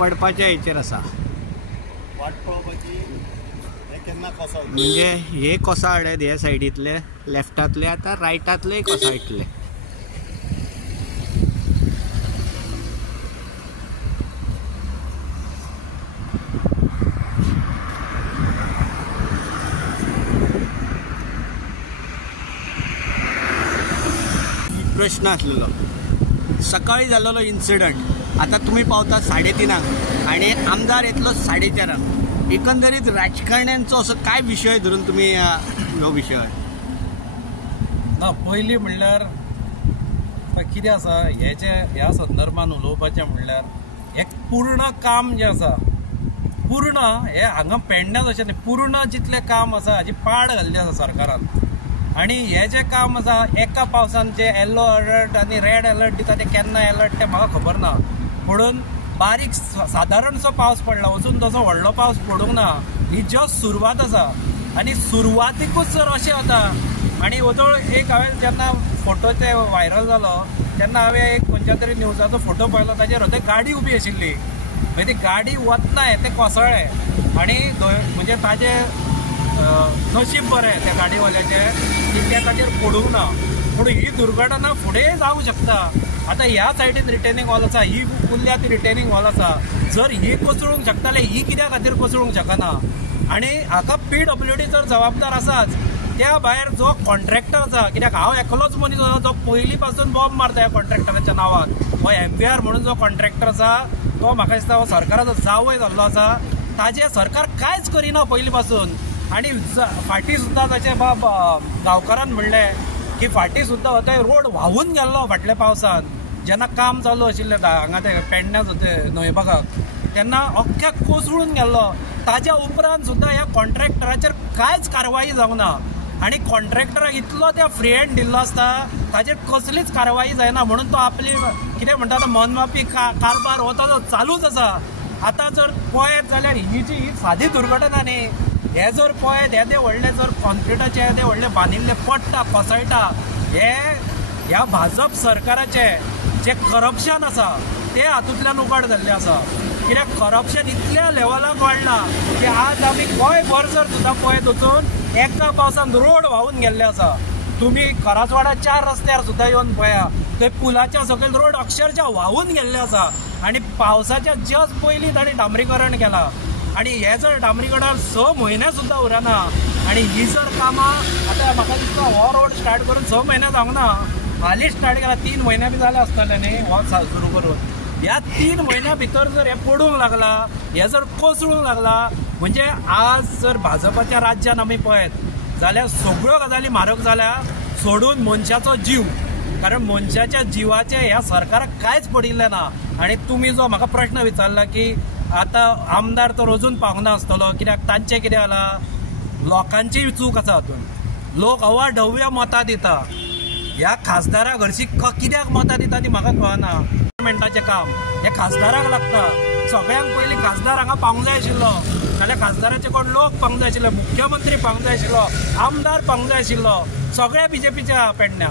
पडपाच्या हेचेर आसा। वाट पळोवपाची हे केन्ना कोसळटा म्हणजे हे कोसळ्ळे हे सायडीतले लेफ्टातले आता रायटातले कोसळटले। प्रश्न आसलेलो सकाळी जाल्लो इन्सिडंट आता तुम्ही पावता 3:30 आणि आमदार येतलो 4:30। एकंदरीत राजकारण्यांचो असो काय विषय धरून तुम्ही ह्यो विषय ना पयलीं म्हणल्यार कितें आसा ह्या संदर्भान उलोवपाचें म्हणल्यार एक पूर्ण काम जें आसा पूर्ण हे हांगा पेडण्यात अशें न्ही पूर्ण जितलें काम आसा हाजी पाड घाल्ली आसा सरकारान। आणि हे जे काम आसा एका पावसान जे येलो अलर्ट आनी रेड अलर्ट दिता ते केन्ना अलर्ट ते म्हाका खबर ना, म्हणून बारीक सादारणसो पावस पडला वचून तसो व्हडलो पावस पडूंक ना। ही जस्ट सुरवात आसा आनी सुरवातीकूच जर अशें जाता आनी वचून एक हांवें जेन्ना फोटो ते व्हायरल जालो तेन्ना हांवें एक खंयच्या तरी न्यूजाचो फोटो पळयलो ताचेर हय गाडी उबी आशिल्ली मागीर ती गाडी वतना ते कोसळ्ळे आनी म्हणजे ताजे नशीब बरें त्या गाडीवाल्याचें की त्या खातीर पडूंक ना, पूण ही दुर्घटना फुडें जावंक शकता। आतां ह्या सायडीन रिटेनिंग वॉल आसा, ही उरल्या ती रिटेनिंग वॉल आसा, जर ही कोसळूंक शकताले ही कित्या खातीर कोसळूंक शकना। आनी हाका PWD जर जबाबदार आसाच, त्या भायर जो कॉन्ट्रॅक्टर आसा, कित्याक हांव एकलोच मनीस आसा जो पयलीं पासून बॉम्ब मारता ह्या कॉन्ट्रॅक्टराच्या नांवान, हो MVR म्हणून जो कॉन्ट्रॅक्टर आसा तो म्हाका दिसता हो सरकाराचो जावय जाल्लो आसा, ताजें सरकार कांयच करिना पयलीं पासून। आणि फाटी सुद्दां तशें गांवकारान म्हणलें की फाटी सुद्दां हो ते रोड व्हांवून गेल्लो फाटल्या पावसान जेन्ना काम चालू आशिल्लें हांगा ते पेडण्यां न्हंयभागाक तेन्ना अख्ख्या कोसळून गेल्लो। ताज्या उपरांत सुद्दां ह्या कॉन्ट्रॅक्टराचेर कांयच कारवाई जावंक ना आनी कॉन्ट्रॅक्टराक इतलो त्या फ्री हँड दिल्लो आसता ताचेर कसलीच कारवाई जायना, म्हणून तो आपली कितें म्हणटा तो मनमापी कारबार हो ताजो चालूच आसा। आतां जर पळयत जाल्यार ही सादी दुर्घटना न्ही, हे जर पळयत येदे व्हडले जर कॉन्क्रिटाचे येदे व्हडले बांदिल्ले पडटा कोसळटा, हे ह्या भाजप सरकाराचे जे करप्शन आसा ते हातूंतल्यान उघड जाल्लें आसा। कित्याक करप्शन इतल्या लेवलाक वाडला की आज आमी गोंयभर जर सुद्दां पळयत वचून एका पावसान रोड व्हांवून गेल्ले आसा। तुमी खरासवाडा 4 रस्त्यार सुद्दां येवन पळया, थंय पुलाच्या सकयल रोड अक्षरशः व्हांवून गेल्ले आसा आनी पावसाच्या जस्ट पयलीं ताणें डांबरीकरण केलां आणि हे जर डांबरीकरणाक 6 म्हयने सुद्दां उरना आणि ही जर कामां आतां म्हाका दिसता हो रोड स्टार्ट करून 6 म्हयने जावंक ना, हालीं स्टार्ट केला 3 म्हयने बी जाले आसतले न्ही हो सुरू करून। ह्या 3 म्हयन्या भितर जर हे पडूंक लागला, हे जर कोसळूंक लागला, म्हणजे आज जर भाजपाच्या राज्यान आमी पळयत जाल्यार सगळ्यो गजाली म्हारग जाल्या सोडून मनशाचो जीव, कारण मनशाच्या जिवाचे ह्या सरकाराक कांयच पडिल्लें ना। आनी तुमी जो म्हाका प्रश्न विचारला की आतां आमदार तर अजून पावंक ना आसतलो, कित्याक तांचें कितें जालां लोकांची चूक आसा हातूंत। लोक अवाढव्य मतां दिता, ह्या खासदाराक हरशीं कित्याक मतां दिता ती म्हाका कळना। गव्हर्मेंटाचें काम हे खासदाराक लागता, सगळ्यांक पयलीं खासदार हांगा पावंक जाय आशिल्लो, नाल्यार खासदाराचे कोण लोक पावंक जाय आशिल्ले, मुख्यमंत्री पावंक जाय आशिल्लो, आमदार पावंक जाय आशिल्लो, सगळे BJPचे पेडण्यां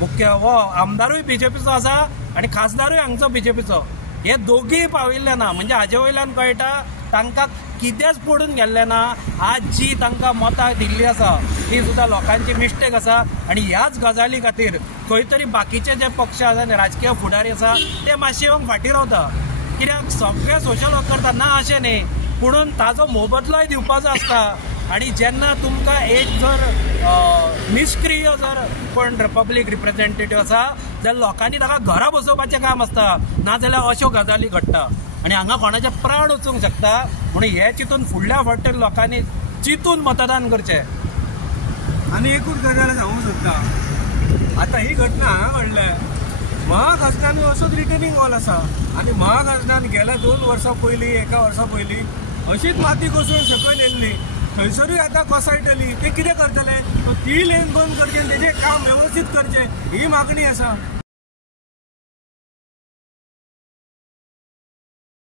मुख्य हो आमदारूय BJPचो आसा आनी खासदारूय हांगचो BJPचो, हे दोगूय पाविल्ले ना। म्हणजे हाजे वयल्यान कळटा तांकां कितेंच पडून गेल्लें ना। आज जी तांकां मतां दिल्ली आसा ती सुद्दां लोकांची मिस्टेक आसा आनी ह्याच गजाली खातीर खंय तरी बाकीचे जे पक्ष आसा आनी राजकीय फुडारी आसा ते मातशे येवन फाटीं रावता, कित्याक सगळे सोशल वर्क करता ना अशें न्ही, पुणून ताजो मोबदलोय दिवपाचो आसता। आणि जेन्ना तुमकां एक जर निष्क्रिय जर कोण पब्लीक रिप्रेझेंटेटिव्ह आसा जाल्यार लोकांनी ताका घरा बसोवपाचें काम आसता, नाजाल्यार अश्यो गजाली घडटा आनी हांगा कोणाचे प्राण वचूंक शकता। म्हणून हे चिंतून फुडल्या फावटीर लोकांनी चिंतून मतदान करचें। आनी एकूच गजाल सांगूंक सोदता, आतां ही घटना हांगा घडल्या, महाखासदारान असोच रिटेनिंग वॉल आसा आनी महाखासदारान गेल्या 2 वर्सां पयलीं 1 वर्सा पयलीं अशीच माती कोसळून सकयल येयल्ली, थंयसरूय आतां कोसळटली, ते कितें करतले? ती लेन बंद करचें, तेजें काम वेवस्थीत करचें ही मागणी आसा।